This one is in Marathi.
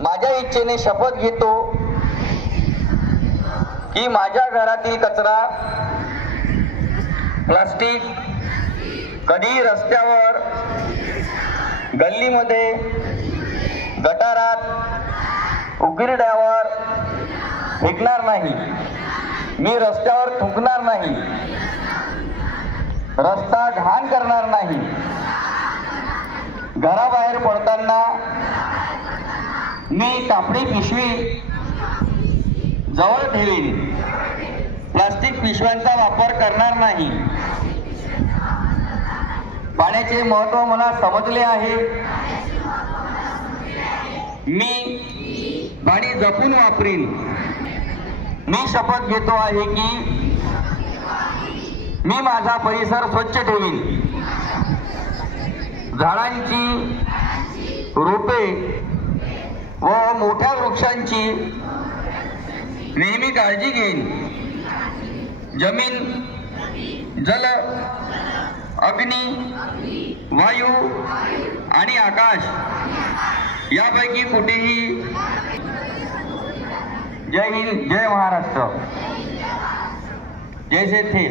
माझ्या इच्छेने शपथ घेतो की माझ्या घरातील कचरा, प्लास्टिक कधी रस्त्यावर, गल्लीमध्ये, गटारात, उकिरड्यावर फेकणार नाही. मी रस्त्यावर थुंकणार नाही, रस्ता घाण करणार नाही. घराबाहेर पडताना मी कापडी पिशवी जवळ ठेवीन. प्लास्टिक पिशव्यांचा वापर करणार नाही. पाण्याचे महत्त्व मला समजले आहे. मी पाणी जपून वापरीन. मी शपथ घेतो आहे की मी माझा परिसर स्वच्छ ठेवीन. झाडांची, रोपे व मोठ्या वृक्षांची नेहमी काळजी घेईन. जमीन, जल, अग्नी, वायू आणि आकाश यापैकी कुठेही. जय हिंद, जय महाराष्ट्र, जैसे थे.